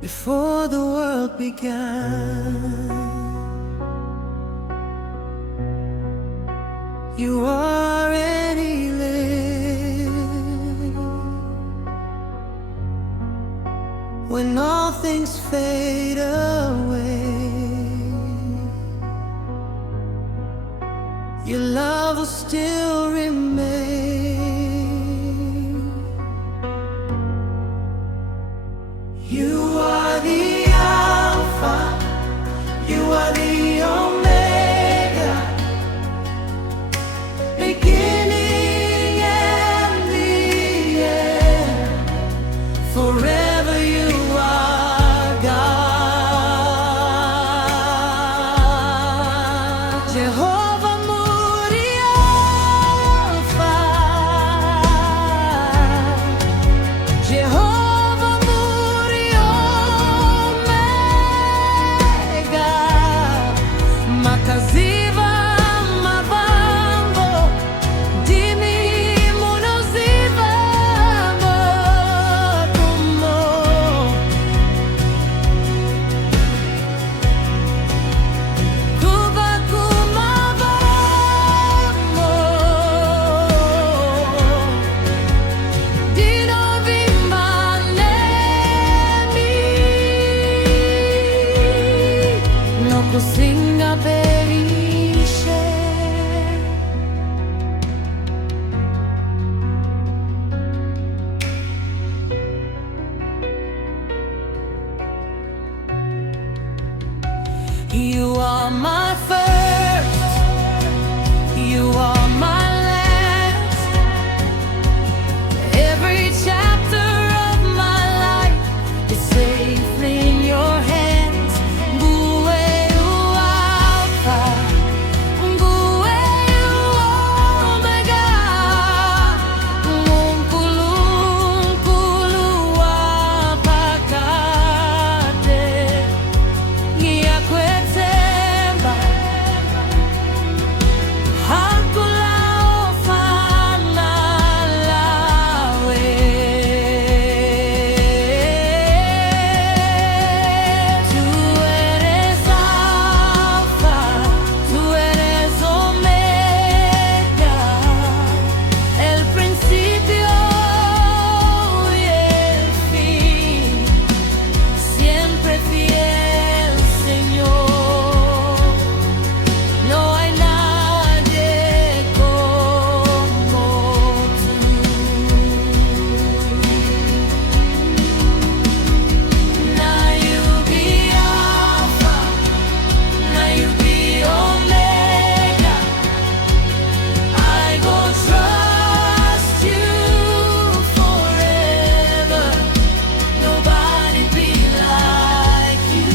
before the world began. You already live when all things fade away. Your love will still remain. You are the Alpha, you are the Omega, beginning and the end. Forever you are God. Jehovah Alpha, Jehovah Omega, makaziva mabango dimi munoziva makumo kuba kumabamo dino vimanemi no kusinga perisce. You are my first, you are my last. Every chapter of my life is safe in your hands. Nguwe Alpha, Nguwe Omega, Nkulunkulu wapakate. Ngiyakwetemba, hakula ofana lawe. Tú eres Alfa, tú eres Omega, el principio y el fin. Siempre fiel, Señor. No hay nadie como tú. Now you be Alpha, now you be Omega. I go trust you forever. Nobody be like you.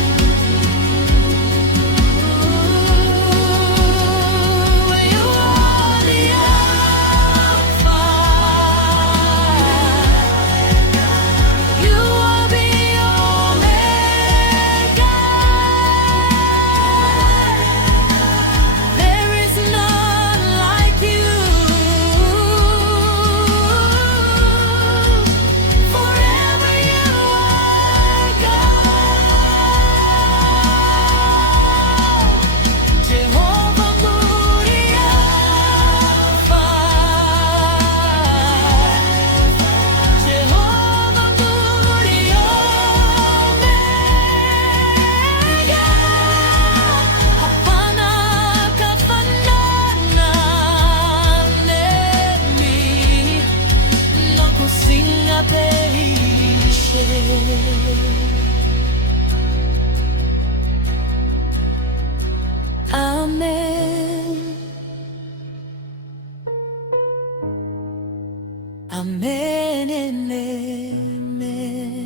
You are the Alpha, you are the Omega. There is none like you. Forever you are God. Jehovah Alpha, Jehovah Omega. Hapana kafanana nemi, no kusinga perisce. Amen. Amen and amen.